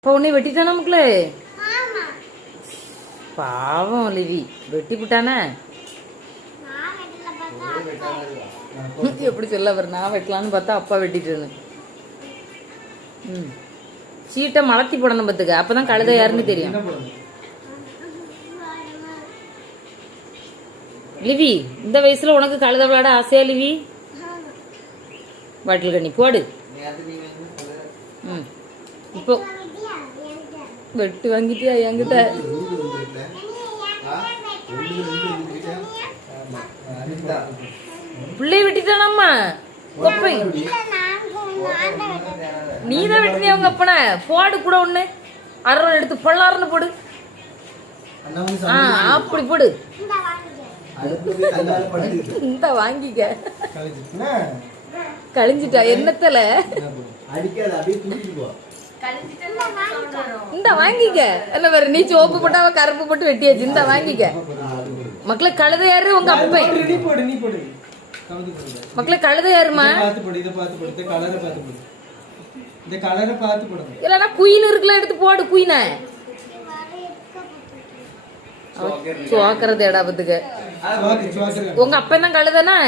இப்போ உன்னை வெட்டிட்டானா மக்களே? பாவம் லிவி வெட்டி விட்டானே. எப்படி சொல்ல வர, நான் வெட்டலான்னு பார்த்தா அப்பா வெட்டிட்டு. சீட்டை மலர்த்தி போடணும் பத்துக்க, அப்பதான் கழுதை யாருன்னு தெரியும். லிவி இந்த வயசுல உனக்கு கழுத விளையாட ஆசையா லிவி? பாட்டில் கண்ணி போடு. இப்போ வெட்டு வாங்கிட்டியா என்கிட்ட? பிள்ளைய வெட்டிட்டானாம்மா கொப்பை. நீதான் வெட்டினியா உங்க அப்பன? போடு கூட ஒண்ணு அரை எடுத்து பொள்ளாருன்னு போடு. அப்படி போடு. இந்த வாங்கிக்க. கழிஞ்சிட்டா என்னத்தல? இந்த வாங்கிக்க. என்ன வேற நீ சோப்பு போட்டு அவ கருப்பு போட்டு வெட்டியாச்சு. இந்த வாங்கிக்க மக்களே. கழுத யாரு? உங்க அப்பா. மக்களே கழுத யாருமா? இல்லன்னா குயின் இருக்குல்ல, எடுத்து போடு குயின. சோக்கறது இடத்துக்கு உங்க அப்பா என்ன கழுதானா?